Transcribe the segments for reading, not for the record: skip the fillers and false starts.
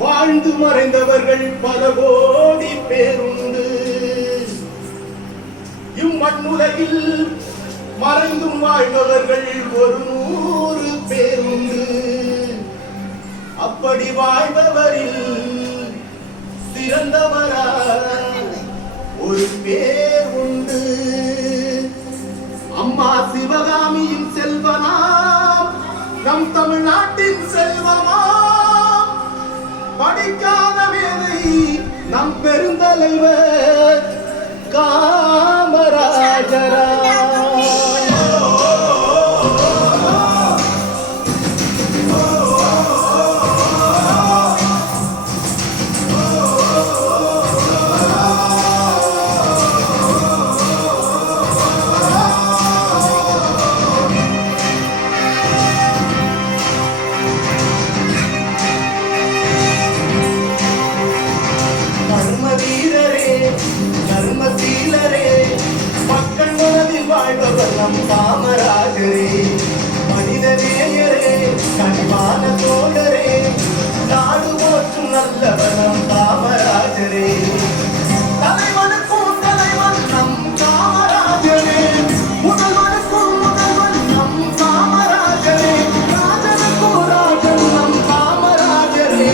வாழ்ந்து மறைந்தவர்கள் பல கோடி பேருண்டு. இம்மண்ணுலகில் மறைந்தும் வாழ்ந்தவர்கள் 100 பேருண்டு. அப்படி வாழ்பவரில் சிறந்தவரா ஒரு பேர் உண்டு. அம்மா சிவகாமியின் செல்வனாம் நம் தமிழ்நாட்டின் செல்வமாம். படிக்காத வேலை நம் பெருந்தலைவர் காமராஜரா. மக்கள் மனதில் வாழ்பவர் நம் காமராஜரே. மனிதநேயரே, கனிவான தோழரே, நாடு போற்றும் நல்லவர் நம் காமராஜரே. தலைவனுக்கும் தலைவன் நம் காமராஜரே, முதல்வனுக்கும் முதல்வன் நம் காமராஜரே, ராஜனுக்கும் ராஜன் நம் காமராஜரே,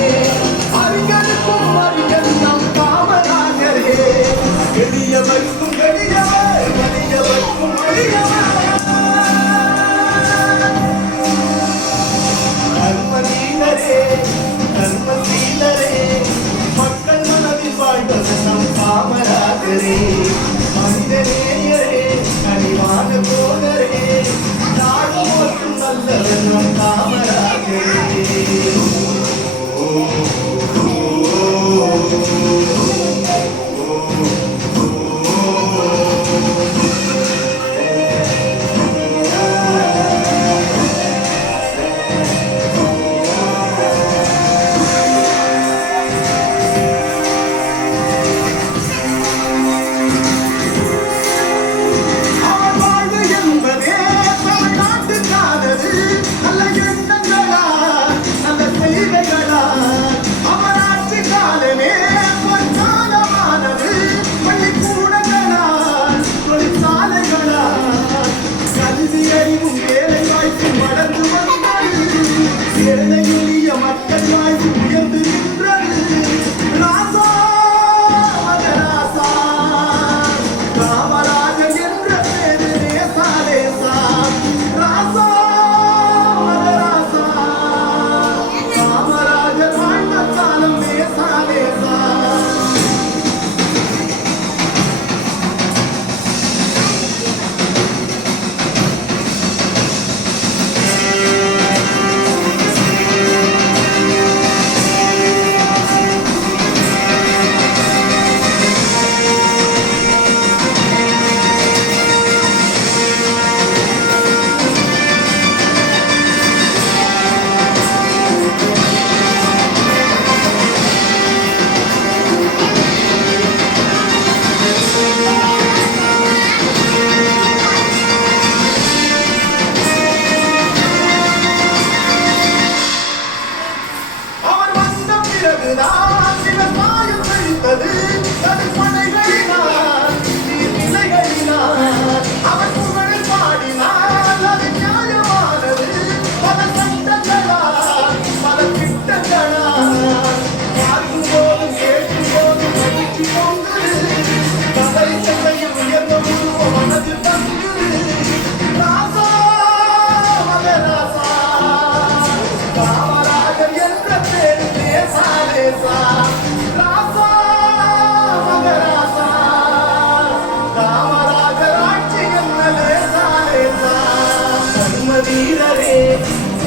அறிஞனுக்கும் அறிஞன் நம் காமராஜரே. எளியவர்க்கும் எளியவர், வலியவர்க்கும் வலியவர், தர்மதீனரே தர்மசீலரே, மக்கள் மனதில் வாழ்வது நம் காமராஜரே. மனிதநேயரே, கனிவான தோழரே, நாடு போற்றும் நல்லவர் நம் காமராஜரே. மக்கள் வாழ்வு உயர்ந்து நின்றது. ராசா மகராசா காமராஜர் என்ற பேரு லேசா லேசா. ராசா மகராசா காமராஜர் வாழ்ந்த காலம் லேசா லேசா.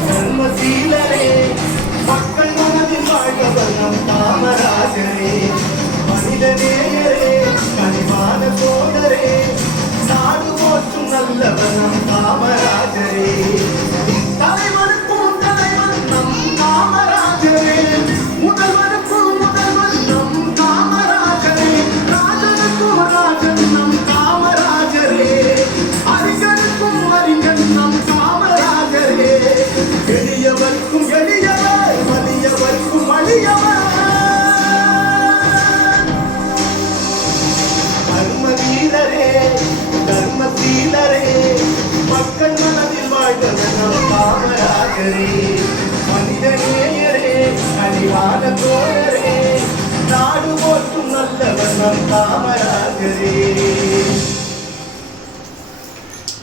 தர்மசீலரே, மக்கள் மனதில் வாழ்பவர் நம் காமராஜரே. மனிதநேயரே, கனிவான தோழரே, நாடு போற்றும் நல்லவர் நம் காமராஜரே. தலைவனுக்கும் தலைவன் நம் காமராஜரே, முதல்வனுக்கும் முதல்வன் நம் காமராஜரே, ராஜனுக்கும் ராஜன் நம் காமராஜரே, அறிஞனுக்கும் அறிஞன் நம் காமராஜரே. எளியவர்க்கும் எளியவர், வலியவர்க்கும் வலியவர், காமராஜரே மனிதநேயரே கனிவான தோழரே நாடு போற்றும் நல்லவர் நம் காமராஜரே